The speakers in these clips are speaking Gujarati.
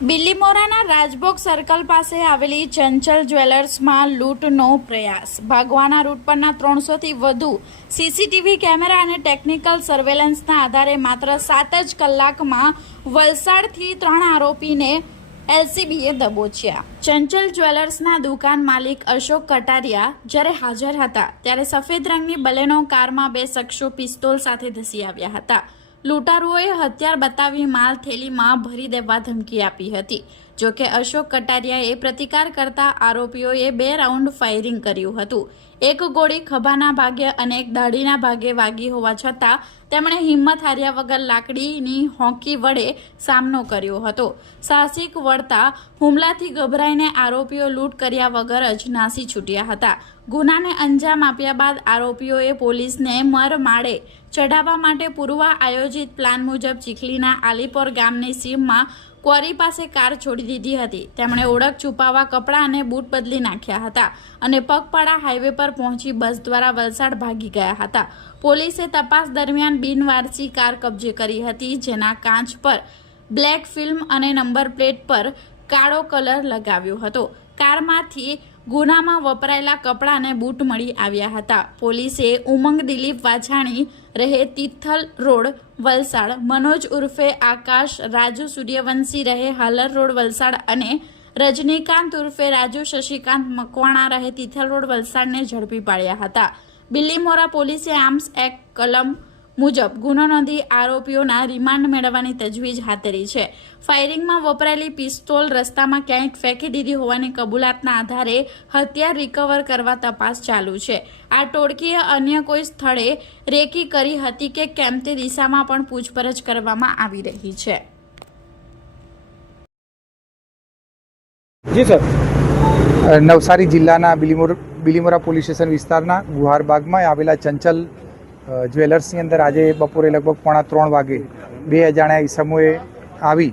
બિલીમોરાના રાજભોગ સર્કલ પાસે આવેલી ચંચલ જ્વેલર્સમાં લૂંટનો પ્રયાસ. ભાગવાના રૂટ પરના 300થી વધુ સીસીટીવી કેમેરા અને ટેકનિકલ સર્વેલન્સના આધારે માત્ર 7 જ કલાકમાં વલસાડથી 3 આરોપીને એલસીબીએ દબોચ્યા. ચંચલ જ્વેલર્સના દુકાન માલિક અશોક કટારિયા જ્યારે હાજર હતા ત્યારે સફેદ રંગની બલેનો કારમાં 2 શખ્સો પિસ્તોલ સાથે ધસી આવ્યા હતા. લૂંટારુઓએ હથિયાર બતાવી માલ થેલીમાં ભરી દેવા ધમકી આપી હતી. જોકે અશોક કટારિયાએ પ્રતિકાર કરતા આરોપીઓએ 2 રાઉન્ડ ફાયરિંગ કર્યું હતું. એક ગોળી ખભાના ભાગે અને એક દાઢીના ભાગે વાગી હોવા છતાં તેમણે હિંમત હાર્યા વગર લાકડીની હોંકી વડે સામનો કર્યો હતો. સાહસિક વળતા હુમલાથી ગભરાઈને આરોપીઓ લૂંટ કર્યા વગર જ નાસી છૂટ્યા હતા. ગુનાને અંજામ આપ્યા બાદ આરોપીઓએ પોલીસને માળે ચઢાવવા માટે પૂર્વ આયોજિત પ્લાન મુજબ ચીખલીના આલીપોર ગામની સીમમાં ક્વોરી પાસે કાર છોડી દીધી હતી. તેમણે ઓળખ છુપાવવા કપડાં અને બૂટ બદલી નાખ્યા હતા અને પગપાળા હાઈવે પર પહોંચી બસ દ્વારા વલસાડ ભાગી ગયા હતા. પોલીસે તપાસ દરમિયાન બિનવારસી કાર કબજે કરી હતી, જેના કાચ પર બ્લેક ફિલ્મ અને નંબર પ્લેટ પર કાળો કલર લગાવ્યો હતો. કારમાંથી ગુનામાં વપરાયેલા કપડાં અને બૂટ મળી આવ્યા હતા. પોલીસે ઉમંગ દિલીપ વાછાણી રહે તિથલ રોડ વલસાડ, મનોજ ઉર્ફે આકાશ, રાજુ સૂર્યવંશી રહે હાલર રોડ વલસાડ અને રજનીકાંત ઉર્ફે રાજુ શશિકાંત મકવાણા રહે તિથલ રોડ વલસાડને ઝડપી પાડ્યા હતા. બિલીમોરા પોલીસે આર્મ્સ એક્ટ કલમ મુજબ ગુનો નોંધી આરોપીઓના રિમાન્ડ મેળવવાની તજવીજ હાથ ધરી છે. ફાયરિંગમાં વપરાયેલી પિસ્તોલ રસ્તામાં ક્યાંક ફેંકી દીધી હોવાની કબૂલાતના આધારે હથિયાર રિકવર કરવા તપાસ ચાલુ છે. આ ટોળકીએ અન્ય કોઈ સ્થળે રેકી કરી હતી કે કેમ તે દિશામાં પણ પૂછપરછ કરવામાં આવી રહી છે. જી સર, નવસારી જિલ્લાના બિલીમોરા પોલીસ સ્ટેશન વિસ્તારના ગુહારબાગમાં આવેલા ચંચલ જ્વેલર્સની અંદર આજે બપોરે લગભગ 2:45 વાગે 2 અજાણ્યા ઈસમોએ આવી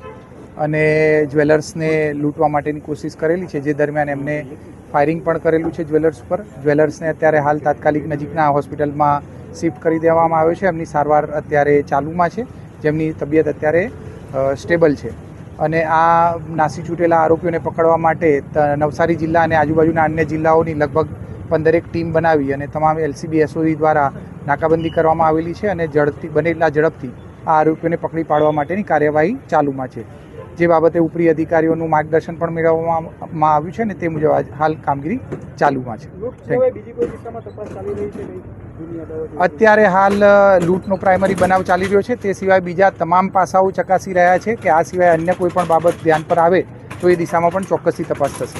અને જ્વેલર્સને લૂંટવા માટેની કોશિશ કરેલી છે. જે દરમિયાન એમને ફાયરિંગ પણ કરેલું છે જ્વેલર્સ પર. જ્વેલર્સને અત્યારે હાલ તાત્કાલિક નજીકના હોસ્પિટલમાં શિફ્ટ કરી દેવામાં આવ્યો છે. એમની સારવાર અત્યારે ચાલુમાં છે, જેમની તબિયત અત્યારે સ્ટેબલ છે. અને આ નાસી છૂટેલા આરોપીઓને પકડવા માટે નવસારી જિલ્લા અને આજુબાજુના અન્ય જિલ્લાઓની લગભગ 15 ટીમ બનાવી અને તમામ એલસીબી એસઓજી દ્વારા નાકાબંધી કરવામાં આવેલી છે અને ઝડપથી આ આરોપીઓને પકડી પાડવા માટેની કાર્યવાહી ચાલુમાં છે. જે બાબતે ઉપરી અધિકારીઓનું માર્ગદર્શન પણ મેળવવામાં આવ્યું છે અને તે મુજબ હાલ કામગીરી ચાલુમાં છે. અત્યારે હાલ લૂંટનો પ્રાઇમરી બનાવ ચાલી રહ્યો છે. તે સિવાય બીજા તમામ પાસાઓ ચકાસી રહ્યા છે કે આ સિવાય અન્ય કોઈ પણ બાબત ધ્યાન પર આવે તો એ દિશામાં પણ ચોક્કસથી તપાસ થશે.